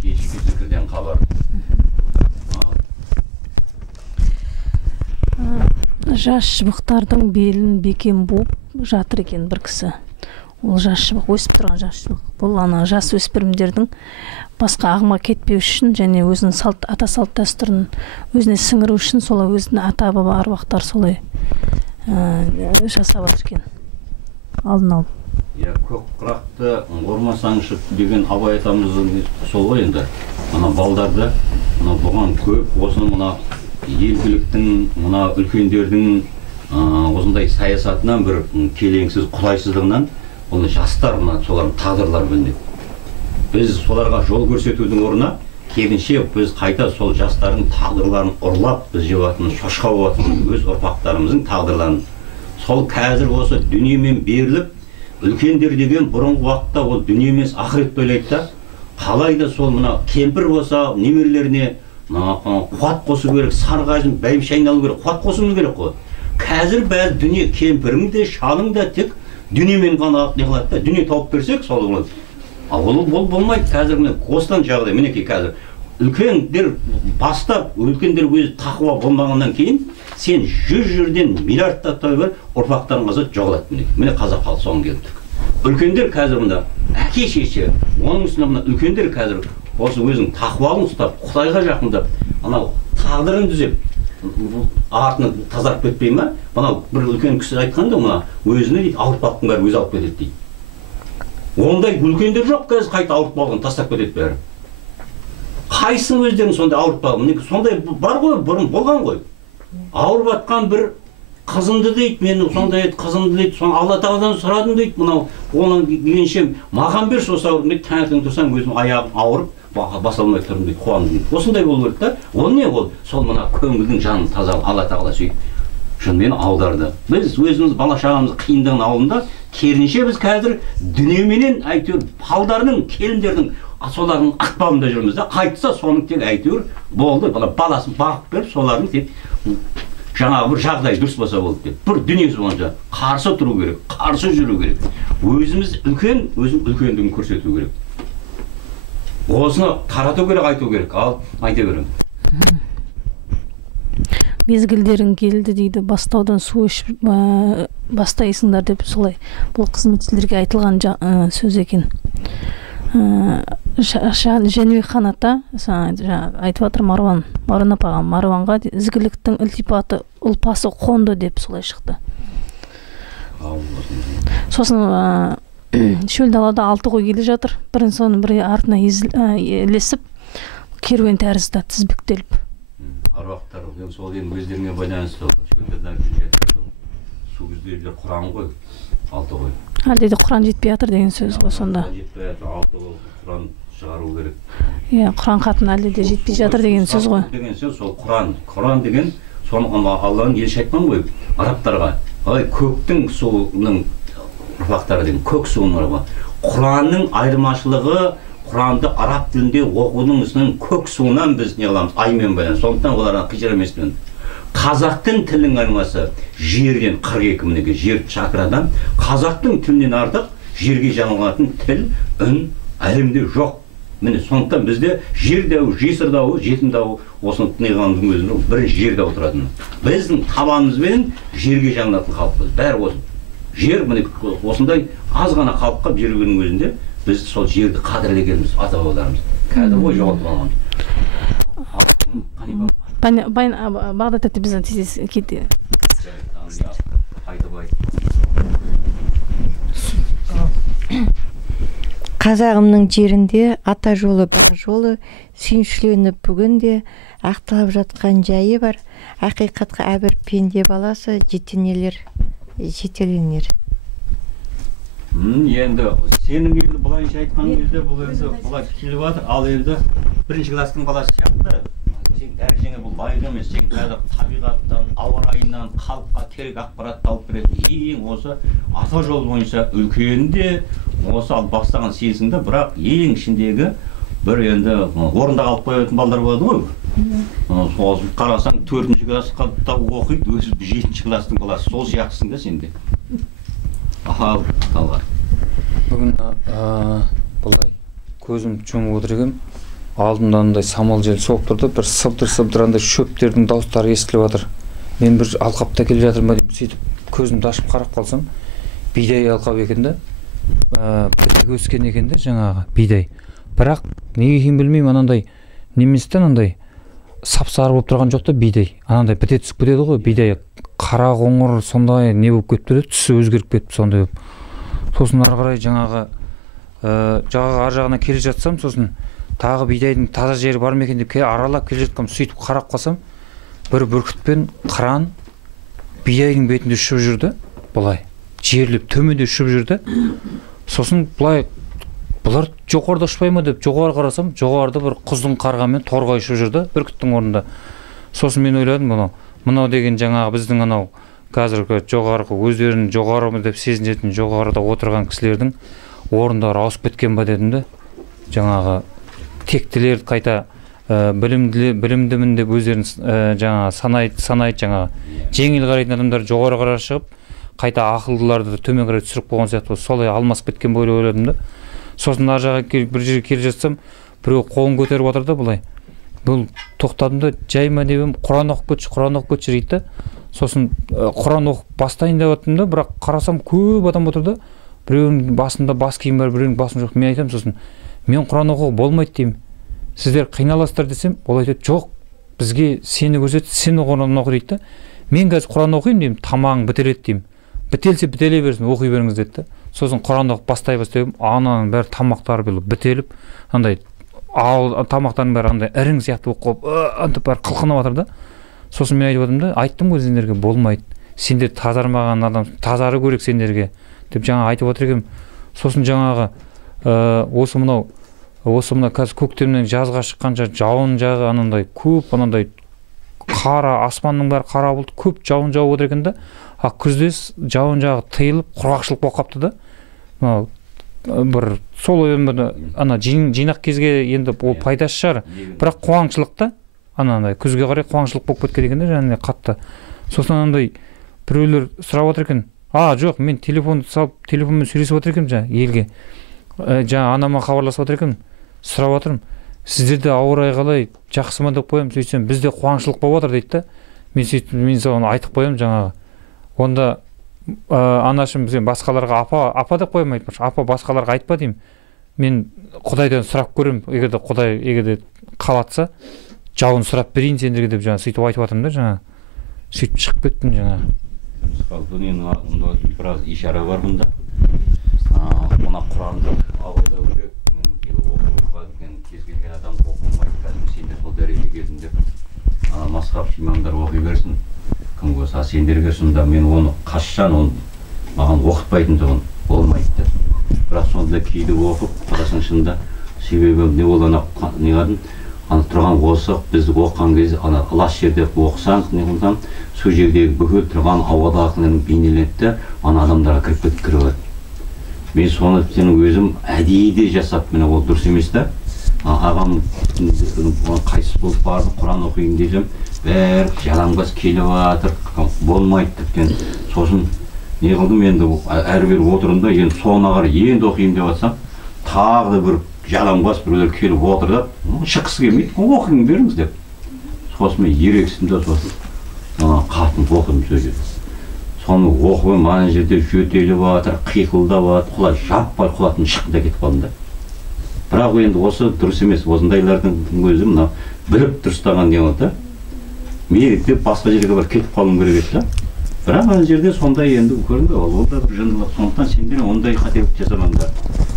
Кешкі зікірден хабар. Жас шыбықтардың белін бекем буып жатыр екен бір кісі. Ол жас шыбық, өсіп тұрған жас шыбық. Бұл жас өспірімдердің басқа ағымға кетпеу үшін және өзінің ата салт дәстүрін өзіне сіңіру үшін солай өзінің ата баба аруақтар солай жасап жатыр екен. Алдын алып. Көк құрақты ормасаңшы деген Абай атамыздың сол ғой енді. Балдарды бұған көп осы елгіліктің, үлкендердің осындай саясатынан бір келеңсіз құдайсыздығынан оны жастар солардың тағдырлары білінеді. Біз соларға жол көрсетудің орнына керісінше біз қайта сол жастардың тағдырларын ұрлап біз жеватын, шошқа болатын өз ұрпақтарымыздың тағдырларын. Сол қазір осы дүниемен беріліп, үлкендер деген бұрынғы уақытта ол дүние емес ақыретті ойлайды да, қалайда сол кемпір болса немерелеріне қуат қосу керек, сарғайын бәйбіше айналу керек, қуат қосуымыз керек қой. Қазір бәрі дүние, кемпірің де, шалың да тек дүниемен ғана не қылады да, дүние тауып берсек сол болады. Ол болмайды қазір. Осыдан жағдай мінекей қазір үлкендер бастап, үлкендер өзі тақуа болмағаннан кейін сен 100 жерден миллиардта тойып ұрпақтарыңызы жоғалады. Міне қазақ халқы соған келдік. Үлкендер қазір мында әке шеше, оның үстіне үлкендер қазір осы өзінің тақуалығын ұстап, Құдайға жақындап, тағдырын түзеп, артын тазарып кетпей ма? Бір үлкен кісі айтқанда, өзіне дейді, ауыртпалықтың бәрі өзі алып кетеді дейді. Ондай үлкендер жоқ, қазір қайта ауыртпалығын тастап кетеді бәрі. Қайсың өздерің сондай ауыртпалығын? Сондай бар ғой, бұрын болған ғой. Ауырып атқан бір қызымды дейді, мен сондай еді, қызымды дейді, соны Алла Тағаладан сұрадым дейді, оның дегенше маған бер сосы ауырдым дейді, таңертең тұрсам өзім аяғым ауырып, баса алмай тұрдым дейді, қуандым дейді. Осындай болу керек та. Ол не ол? Сол көңілдің жанын таза Алла Тағала сөйтіп шынымен аударды. Біз өзіміз бала шағамыз қиындығын алдында, керісінше біз қазір дүниеменен әйтеуір балдарының, келіндердің солардың ықпалында жүрміз да, қайтса соның тек әйтеуір болды, баласын бағып беріп, солардың тек жаңағы бір жағдай дұрыс болса болды деп. Бір дүниесі болғанша қарсы тұру керек, қарсы жүру керек. Өзіміз үлкен, өзім үлкендігін көрсету керек. Осыны тарату керек, айту керек. Ал айта берем. Мезгілдерің келді дейді, бастаудан су ішіп бастайсыңдар деп солай. Бұл қызметшілерге айтылған сөз екен. Жәнібек хан ата айтып жатыр Маруан апаға, Маруанға ізгіліктің ілтипаты ұлпасы қонды деп солай шықты. Сосын шөл далада 6 қой келе жатыр, бірін соның бірі артына ілесіп, керуен тәрізді тізбектеліп. Аруақтар сол өздеріне байланысты су көздерінде Құран ғой, 6 қой. Әлде Құран жетпей жатыр деген сөз ғой сонда. Жетпей жатыр, 6 Құран шығару керек. Құран хатын әлде де жетпей жатыр деген сөз ғой. Деген сөз сол Құран. Құран деген соны Алланың елші айтқан ғой арабтарға. Көктің суының ұрпақтары деген көк суының ұрпақтары. Құранның айырмашылығы Құранды араб тілінде оқудың үстінен көк суынан біз не аламыз, аймен байланысты. Сондықтан олардан қижар емеспін. Қазақтың тілінің айырмасы жерден 42 мінеге жер чакрадан қазақтың тілінен артық жерге жанылатын тіл, үн әлемде жоқ. Міне сондықтан бізде жер дауы, жесір дауы, жетім дауы осыны тынығандың өзінде бірінші жерде отыратын. Біздің табанымызбен жерге жанылатын халықпыз. Бәрі осы. Жер міне осындай аз ғана халыққа беруінің өзінде біз сол жерді қадірлегеніміз ата-бабаларымыз. Қазір ғой жоғалтып алғанбыз. Бағдат әтті бізден тез кетті. Қазағымның жерінде ата жолы, бар жолы сүйіншіленіп бүгінде ақталып жатқан жайы бар. Ақиқатқа әбір пенде баласы жетенелер, жетеленер. Енді сенің елді бұлайынша айтқан кезде бұл енді бұлай келіп жатыр, ал енді бірінші кластың баласы сияқты сен дәрежеңе бұл лайық емес. Сен қазір табиғаттан, ауа райынан халыққа керек ақпаратты алып беретін ең осы ата жол бойынша үлкенде осы алып бастаған сенсің да, бірақ ең ішіндегі бір енді орында қалып қоятын балдар болады ғой. Сол қарасаң 4-ші класқа оқиды, өзі 7-ші кластың баласы. Сол сияқтысың да сенде. Талғар. Бүгін бұлай көзім жұмып отыр екем, алдымда андай самал жел соғып тұрды, бір сыбдыр андай шөптердің дауыстары естіліп жатыр. Мен бір алқапта келе жатырмын деп сөйтіп көзімді ашып қарап қалсам, бидай алқап екен да, бітік өскен екен да, жаңағы бидай. Бірақ неге екенін білмеймін, анандай неместен андай сап-сары болып тұрған жоқ та бидай. Анандай біте түсіп кетеді ғой, бидай қара қоңыр сондай не болып кетті, түсі өзгеріп кетті сондай болып. Сосын ары қарай жаңағы ар жағына келе жатсам, сосын тағы бидайдың таза жері бар ма екен деп аралап келе жатқам, сөйтіп қарап қалсам, бір бүркітпен қыран бидайдың бетінде ұшып жүрді, былай жерлеп төменде ұшып жүрді. Сосын бұлар жоғарыда ұшпай ма деп жоғары қарасам, жоғарыда бір құздың қарғамен торғай ұшып жүрді бүркіттің орнында. Сосын мен ойладым, мынау деген жаңағы біздің анау қазіргі жоғарғы өздерін жоғары деп сезінетін жоғарыда отырған кісілердің орындары ауысып кеткен ба дедім де, жаңағы тектілер қайта білімдімін деп өздерін жаңағы санайды жаңағы жеңіл қарайтын адамдар жоғары қарай шығып, қайта ақылдыларды төмен қарай түсіріп қойған сияқты, солай алмасып кеткен бой ойладым да. Сосын ар жаққа бір жерге келе жатсам, біреу қолын көтеріп отыр да былай. Бұл тоқтадым да, жайма деп Құран оқып кетші дейді да. Сосын Құран оқып бастайын деп отырдым да, бірақ қарасам көп адам отыр да. Біреуінің басында бас киім бар, біреуінің басында жоқ. Мен айтам, сосын мен Құран оқуға болмайды деймін. Сіздер қиналасыздар десем, ол айтады, жоқ, бізге сені көрсетті, сен Құран оқы дейді да. Мен қазір Құран оқимын деймін, тамағың бітеледі деймін. Бітелсе бітеле берсін, оқи беріңіз деді да. Сосын Құран оқып бастаймын, ананың бәрі тамақтары бітеліп, андай тамақтардың бәрі андай ірің сияқты болып антып бәрі қылқынып жатыр да. Сосын мен айтып отырмын да, айттым ғой сендерге болмайды. Сендер тазармаған адам, тазары көрек сендерге деп жаңа айтып отыр екем. Сосын жаңағы осы мынау қазір көктемнен жазға шыққанша жауын жағы анандай көп, анандай қара, аспанның бәрі қара бұлт, көп жауын жауып отыр екен да. Күзде жауын жағы тыйылып құрғақшылық болып қапты да. Бір сол ана жинақ кезге енді ол пайдасы шығар, бірақ қуаңшылық та анандай күзге қарай қуаңшылық болып кеткен екен да, жаңағыдай қатты. Сосын анандай біреулер сұрап отыр екен, жоқ, мен телефонды салып телефонмен сөйлесіп отыр екенмін жаңа елге, жаңа анама хабарласып отыр екенмін, сұрап отырмын, сіздерде ауа райы қалай, жақсы ма деп қоямын, сөйтсем бізде қуаңшылық болып отыр дейді да. Мен соған айтып қоямын жаңағы, онда анашым бізбен басқаларға апа деп қоймайды, апа басқаларға айтпа деймін. Мен Құдайдан сұрап көрем, егерде қалатса, жауын сұрап берейін сендерге деп жаңа сөйтіп айтып жатырмын да, жаңа сөйтіп шығып кеттім жаңа. Бұның біраз ишара бар бұнда. Мына Құранды абайдау керек, оқуға кез келген адам оқымайды, кәдімгі сендер сол дәреже кезінде масхаб имамдар оқи берсін. Кім болса сендерге сонда мен оны қашан маған оқытпайтындығын болмайды. Бірақ сонда кейде оқып қарасаң шынында себебі не ол неғадын тұрған осы біз оқыған кезде лас жерде оқысаң не қылсаң сол жердегі бүкіл тұрған ауадағы бейнеленді ана адамдарға кіріп кетіп. Мен соны сенің өзім әдейі жасап, міне ол дұрыс емес та. Ағам қайсыз болып барды Құран оқиын десем, бәрі жалаңбас келіп жатыр, болмайды тіптен. Сосын не қылдым енді әрбір отырында, енді соңына қарай енді оқиын деп жатсам, тағы да бір жалаңбас біреулер келіп отыр да, шыққысы келмейді, оқиын беріңіз деп. Сосын мен ерексім де сосын қатын оқыдым сол жерде. Соны оқып ана жерде жөтеліп жатыр, қиқылдап жатыр, құлай жаппай құлатын шықты да кетіп қалдым да. Бірақ енді осы дұрыс емес, осындайлардың өзі мына біліп дұрыстаған не болды да. Мен деп басқа жерге бір кетіп қалуым керек еді да. Бірақ ана жерде сондай енді көрінді, ол да бір жындылық. Сондықтан сендер ондай қателік жасамаңдар.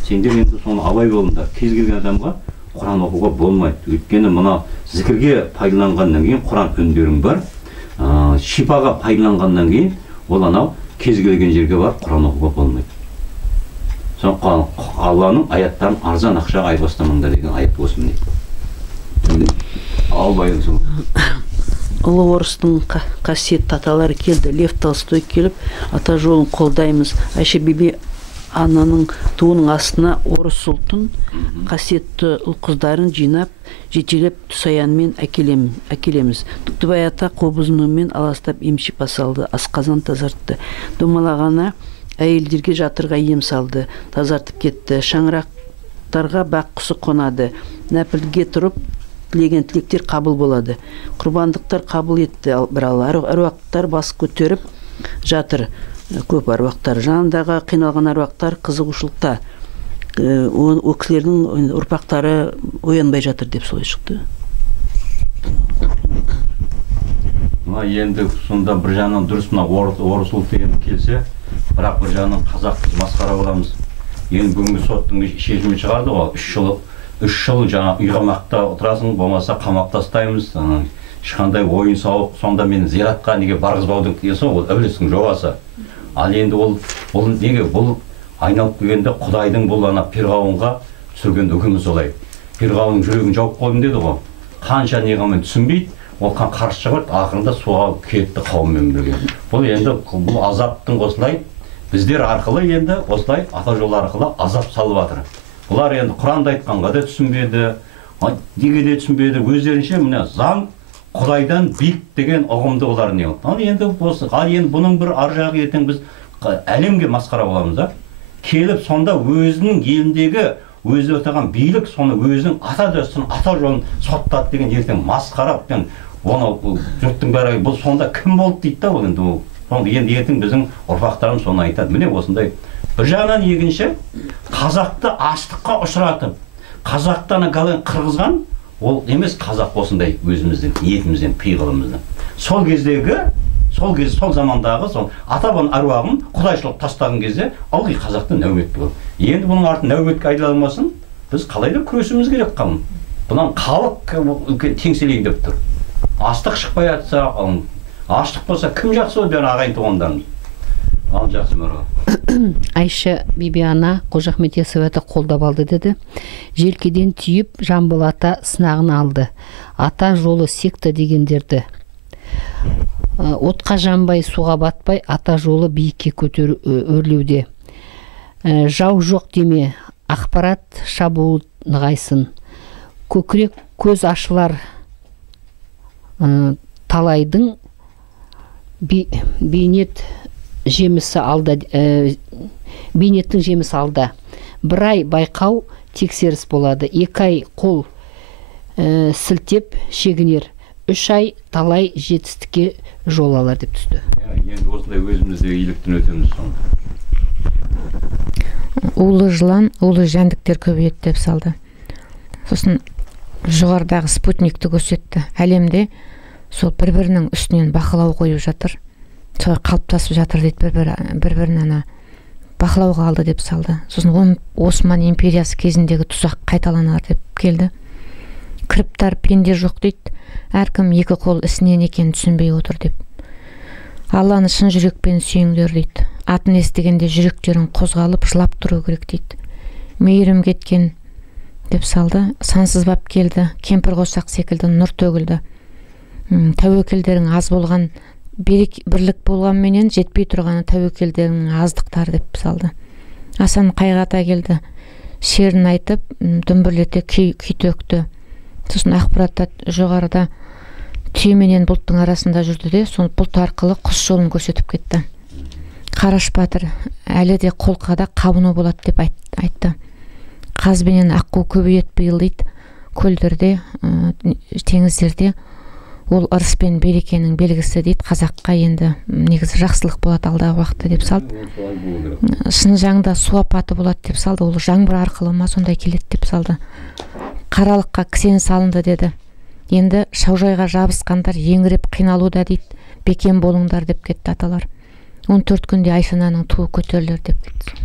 Сендер енді соны абай болыңдар. Кез келген адамға Құран оқуға болмайды. Өйткені мына зікірге пайдаланғаннан кейін Құран үндерің бар. Шипаға пайдаланғаннан кейін ол анау кез келген жерге барып Құран оқуға болмайды. Алланың аяттарын арзан ақшаға айырбастамаңдар деген аят осы міне. Албайың сол. Ұлы орыстың қасиетті аталары келді. Лев Толстой келіп, ата жолын қолдаймыз. Айша биби ананың туының астына орыс ұлтын қасиетті ұл-қыздарын жинап, жетелеп тұсаянмен әкелеміз. Түктібай ата қобызын ұнмен аластап ем-шипа салды, асқазан тазартты. Домалағана әйелдерге жатырға ем салды, тазартып кетті. Шаңырақ құрбандықтарға бақ құсы қонады. Нәпілге тұрып, тілеген тілектер қабыл болады. Құрбандықтар қабыл етті, бір Алла. Әруақтар бас көтеріп жатыр. Көп әруақтар. Жанындағы қиналған әруақтар қызығушылықта. О кісілердің ұрпақтары оянбай жатыр деп солай шықты. Енді сонда бір жағынан дұрыс орыс ұлты енді келсе, бірақ бір жағынан қазақ біз масқара боламыз. Енді бүгінгі соттың шешімі шығарды ғой, 3 жыл жаңа үйғамақта отырасың, болмаса қамақта ұстаймыз. Ешқандай ойын сауық, сонда мені зиратқа неге барғызбаудың десе, ол ібілістің жобасы. Ал енді ол неге бұл айналып келгенде Құдайдың бұл Перғауынға түсірген үкімі солай. Перғауынның жүрегін жауып қойдым деді ғой. Қанша неғымен түсінбейді, ол қарсы шығып, ақырында суға кетті қауыммен бірге. Бұл енді бұл азаптың осылай біздер арқылы енді осылай ата жол арқылы азап салып жатыр. Бұлар енді Құранды айтқанға да түсінбеді, неге де түсінбеді, өздерінше міне заң Құдайдан биік деген ұғымды олар не болды. Ал енді бұның бір ар жағы ертең біз әлемге масқара боламыз да. Келіп сонда өзінің еліндегі өзі отырған билік соны өзінің ата дәстүрін, ата жолын соттады деген ертең масқара. Оны жұрттың бәрі бұл сонда кім болды дейді да ол енді. Енді ертең біздің ұрпақтарымыз соны айтады. Міне осындай. Bir жағынан екінші қазақты аштыққа ұшыратып, қазақтан қырғызған ол емес қазақ осындай өзіміздің ниетімізден, пиғылымыздан. Сол замандағы сол ата-бабаның әруағын құдайшылық тастаған кезде ылғи қазақты нәубет болды. Енді бұның артын нәубетке айдаламасын, біз қалайда күресуіміз керек қамын. Бұнан халық теңселейін деп тұр. Аштық шықпай жатса, аштық болса кім жақсы бәрі ағайын туғандарымыз. Ал жақсы мөрі. Айша биби ана Қожа Ахмет Яссауиді қолдап алды деді. Желкеден түйіп Жамбыл ата сынағын алды. Ата жолы секта дегендерді. Отқа жанбай, суға батпай, ата жолы биікке көтер өрлеуде. Жау жоқ деме, ақпарат шабуыл нығайсын. Көкірек көз ашылар талайдың бейнет жемісі алда, бейнеттің жемісі алда. Бір ай байқау тексеріс болады. 2 ай қол сілтеп шегінер. 3 ай талай жетістікке жол алар деп түсті. Енді осындай өзімізде иеліктен өтеміз сонда. Улы жылан, улы жәндіктер көбейеді деп салды. Сосын жоғарыдағы спутникті көрсетті. Әлемде сол бір-бірінің үстінен бақылау қойып жатыр. Солай қалыптасып жатыр дейді, бір-бірін бақылауға алды деп салды. Сосын Осман империясы кезіндегі тұзақ қайталанар деп келді. Кіріптар пенде жоқ дейді. Әркім 2 қол ісінен екен түсінбей отыр деп. Алланы шын жүрекпен сүйіңдер дейді. Атын естігенде жүректерін қозғалып жылап тұру керек дейді. Мейірім кеткен деп салды. Сансыз бап келді. Кемпір қосақ секілді нұр төгілді. Тәуекелдерің аз болған, бірлік болғанменен жетпей тұрғаны тәуекелдерінің аздықтары деп салды. Асан қайғата келді. Шерін айтып, дүмбірлете күй төкті. Сосын ақпаратта жоғарыда түйеменен бұлттың арасында жүрді де, соны бұлт арқылы құс жолын көрсетіп кетті. Қараш батыр әлі де қолқада қабыну болады деп айтты. Қазбенен аққу көбейет биыл дейді. Көлдерде, теңіздерде ол ырыс пен берекенің белгісі дейді. Қазаққа енді негізі жақсылық болады алдағы уақытта деп салды. Шынжаңда су апаты болады деп салды. Ол жаңбыр арқылы ма сондай келеді деп салды. Қаралыққа кісен салынды деді. Енді шаужайға жабысқандар еңіреп қиналуда дейді. Бекем болыңдар деп кетті аталар. 14 күнде Айсананың туы көтерілер деп кетті.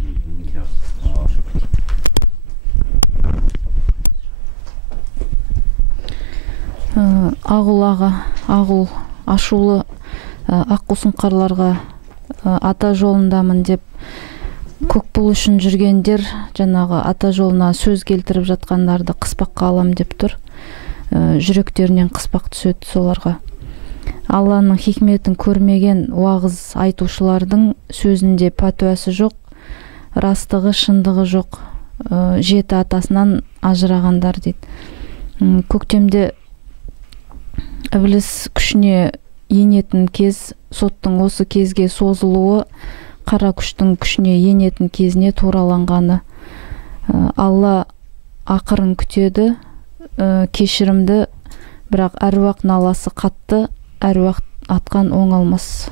Ағыл ашулы аққу сұңқарларға ата жолындамын деп көк бұл үшін жүргендер жаңағы ата жолына сөз келтіріп жатқандарды қыспаққа алам деп тұр. Жүректерінен қыспақ түседі соларға. Алланың хикметін көрмеген уағыз айтушылардың сөзінде пәтуасы жоқ, растығы, шындығы жоқ, жеті атасынан ажырағандар дейді. Көктемде ібіліс күшіне енетін кез, соттың осы кезге созылуы, қара күштің күшіне енетін кезіне тураланғаны. Алла ақырын күтеді, кешірімді, бірақ әруақ наласы қатты, әруақ атқан оңалмас.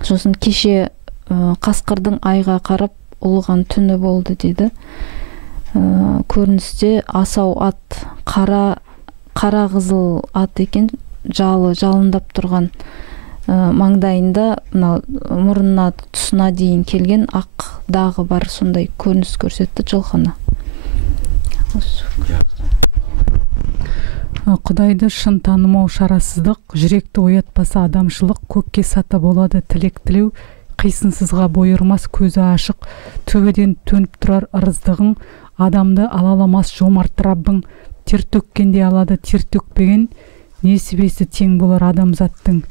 Сосын кеше қасқырдың айға қарап ұлыған түні болды деді. Көріністе асау ат, қара қызыл ат екен, жалындап тұрған, маңдайында мұрнына тұсына дейін келген ақ дағы бар, сондай көрініс көрсетті жылқыны. Құдайды шын танымау шарасыздық, жүректі оятпаса адамшылық, көкке сата болады тілек тілеу, қисынсызға бойырмас көзі ашық, төбеден төніп тұрар ырыздығың, адамды алаламас жомарт Раббың, тер төккенде алады, тер төкпеген, несібесі тең болар адамзаттың.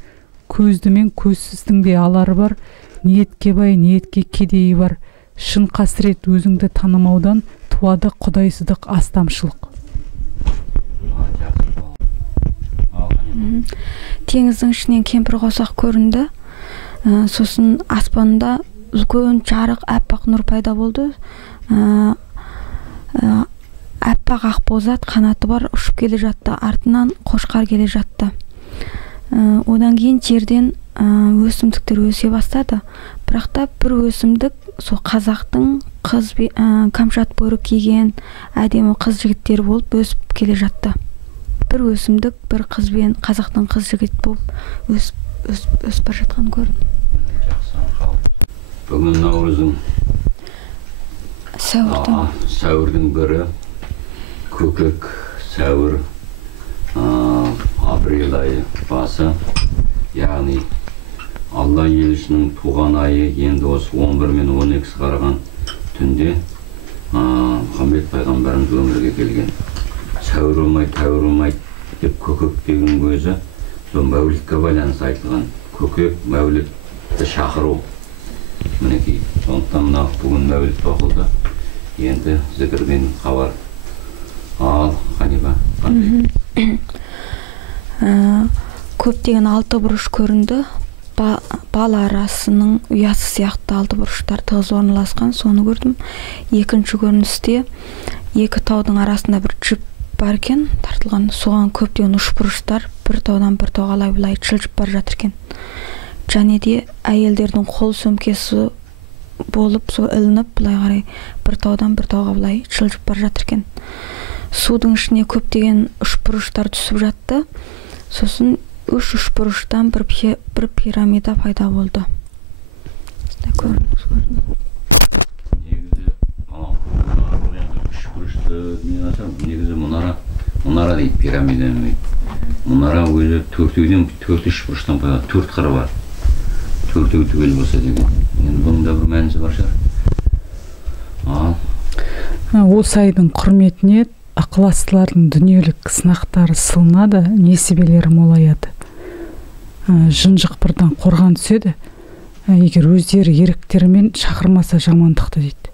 Көзді мен көзсіздің де алары бар, ниетке бай, ниетке кедейі бар. Шын қасірет өзіңді танымаудан туады құдайсыздық астамшылық. Теңіздің ішінен кемпір қосақ көрінді. Сосын аспанда үлкен жарық әппақ нұр пайда болды. Әппақ ақбозат қанаты бар ұшып келе жатты. Артынан қошқар келе жатты. Одан кейін жерден өсімдіктер өсе бастады. Бірақ та бір өсімдік сол қазақтың камшат бөрік киген әдемі қыз жігіттері болып өсіп келе жатты. Бір өсімдік бір қызбен қазақтың қыз жігіт болып өсіп бара жатқан көрінді. Бүгін Наурыздың сәуірдің бірі, көкек сәуір, апрель айы басы, яғни Алла елшінің туған айы енді осы 11 мен 12 қараған түнде Мұхаммед пайғамбарымыз өмірге келген. Сәуір олмай, тәуір олмай деп көкек деген өзі сол мәулітке байланысты айтылған. Көкек мәулітті шақыру. Мінекей, сондықтан бүгін мәуліт оқылды. Енді зікірмен хабар. Ал, Ханипа, қандай? Көптеген алты бұрыш көрінді. Бал арасының ұясы сияқты алты бұрыштар тығыз орналасқан, соны көрдім. Екінші көріністе екі таудың арасында бір жіп бар екен, тартылған. Соған көптеген ұшбұрыштар бір таудан бір тауға лай жылжып бара жатыр екен. Және де әйелдердің қол сөмкесі болып, со ілініп, бұлай қарай бір таудан бір тауға бұлай жылжып бара жатыр екен. Судың ішіне көптеген ұшбұрыштар түсіп жатты. Сосын үш бұрыштан бір пирамида пайда болды. Негізі мұнара дейді, пирамида дейді. Мұнара өзі төрт үш бұрыштан пайда, төрт қыры бар. Төртеу түгел болса деген. Енді бұның да бір мәнісі бар шығар. Осы айдың құрметіне ықыластылардың дүниелік сынақтары сылынады, несібелері молаяды. Жын-жықпырдан қорған түседі, егер өздері еріктерімен шақырмаса жамандықты дейді.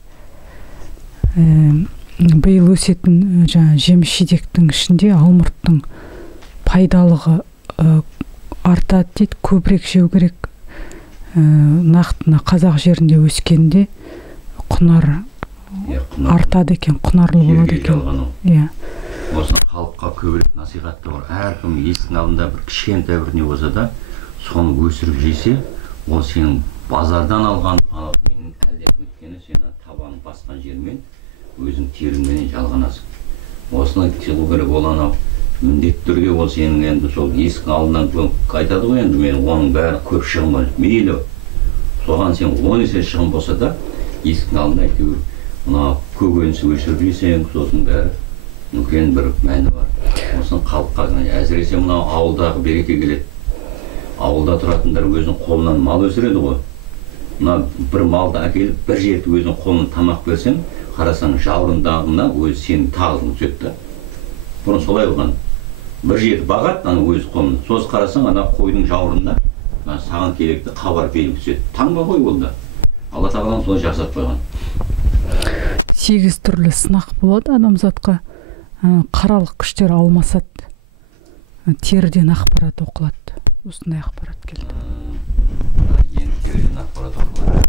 Биыл өсетін жеміс-жидектің ішінде алмұрттың пайдалығы артады дейді, көбірек жеу керек. Нақтына қазақ жерінде өскенде құнар артады екен, құнарлы болады екен. Осыны халыққа көбірек насихатты бар. Әркім есіктің алдында бір кішкентай бір не болса да, соны өсіріп жесе, ол сенің базардан алған, әлдеп өткені сені табанын басқан жермен өзің теріңменен жалғанасың. Осыны тығу керек, ол анау міндетті түрде ол сенің енді сол есіктің алдынан айтады ғой, енді мен оның бәрі көп шығын бар. Мейлі, соған сен 10 есе шығын болса да, есіктің алдында әйтеуір мына көкөніс өсіріп жесең, сосын бәрі үлкен бір мәні бар. Осыны халыққа әсіресе мына ауылдағы береке келеді. Ауылда тұратындар өзінің қолынан мал өсіреді ғой. Мына бір малды әкеліп, бір жерді өзінің қолынан тамақ берсең, қарасаң жауырындағына өзі сенің тағылың түседі. Бұрын солай болған. Бір жерді бағады, ана өз қолынан. Сосын қарасаң, ана қойдың жауырында саған керекті хабар белгі түседі. Таңба ғой ол да. Алла тағалам соны жасап қойған. 8 түрлі сынақ болады адамзатқа. Қаралық күштер алмасады, теріден ақпарат оқылады. Осындай ақпарат келді. Енді теріден ақпарат оқылады.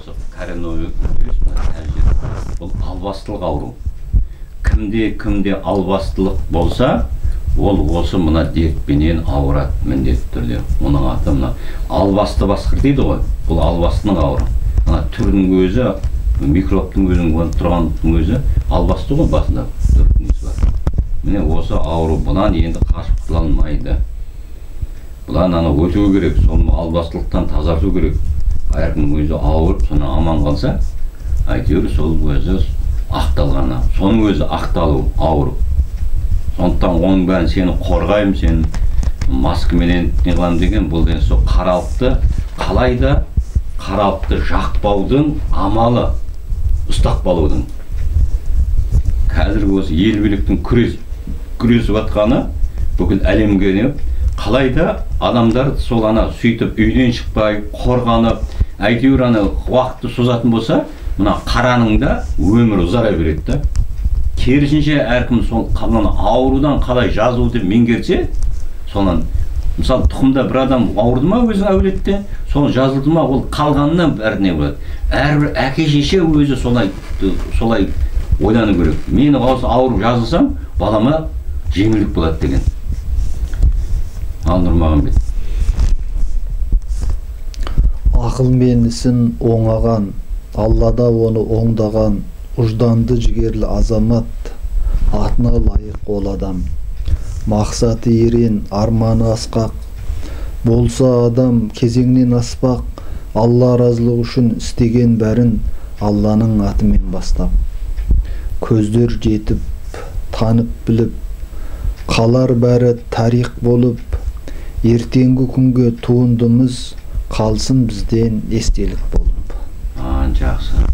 осы коронавирус бұл албастылық ауру. Кімде албастылық болса, ол осы мына дертпенен ауырады міндетті түрде. Оның аты мына албасты басқыр дейді ғой. Бұл албастының ауру. Мына түрдің өзі, микробтың өзінің тұрғандың өзі албасты ғой басында. Міне осы ауру бұдан енді қашып құтыла алмайды. Бұдан өту керек, соны албастылықтан тазарту керек. Әркімнің өзі ауырып, соны аман қалса, әйтеуір сол өзі ақталғаны. Соның өзі ақталу, ауырып. Сондықтан оның бәрін сені қорғаймын, сені маскаменен не қыламын деген, бұл деген сол қаралықты қалайда қаралықты жақпаудың амалы, ұстап қалудың. Қазіргі осы ел биліктің күресіп жатқаны бүкіл әлемге қалайда адамдар сол сөйтіп үйден шықпай, қорғанып, әйтеуір уақытты созатын болса, мына қараның да өмірі ұзара береді. Керісінше әркім сол аурудан қалай жазуды меңгерсе, сонан мысалы тұқымда бір адам ауырды ма өзі әулетте, соны жазылды ма, ол қалғанынан бәріне болады. Әрбір әке шеше өзі солай ойлану керек. Мені осы ауырып жазылсам, балама жеңілдік болады деген. Ал Нұрмағанбет. Ақыл мен ісін оңаған, Аллада оны оңдаған, ұжданды жігерлі азамат, атына лайық ол адам. Мақсаты ерен, арманы асқақ, болса адам кезеңнен аспақ, Алла разылығы үшін істеген бәрін Алланың атымен бастап. Көздер жетіп, танып біліп, қалар бәрі тарих болып, ертеңгі күнге туындымыз қалсын бізден естелік болып. Жақсы.